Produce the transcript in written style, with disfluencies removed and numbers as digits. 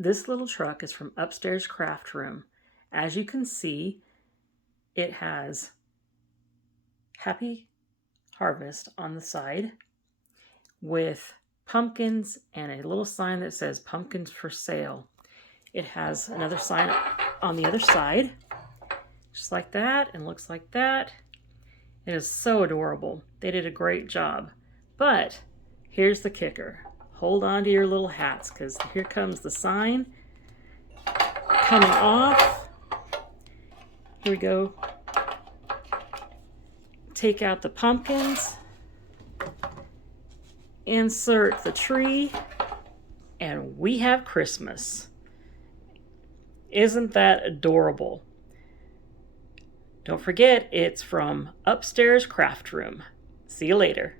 This little truck is from Upstairs Craft Room. As you can see, it has Happy Harvest on the side with pumpkins and a little sign that says pumpkins for sale. It has another sign on the other side, just like that, and looks like that. It is so adorable. They did a great job. But here's the kicker. Hold on to your little hats, because here comes the sign coming off. Here we go. Take out the pumpkins, insert the tree, and we have Christmas. Isn't that adorable? Don't forget, it's from Upstairs Craft Room. See you later.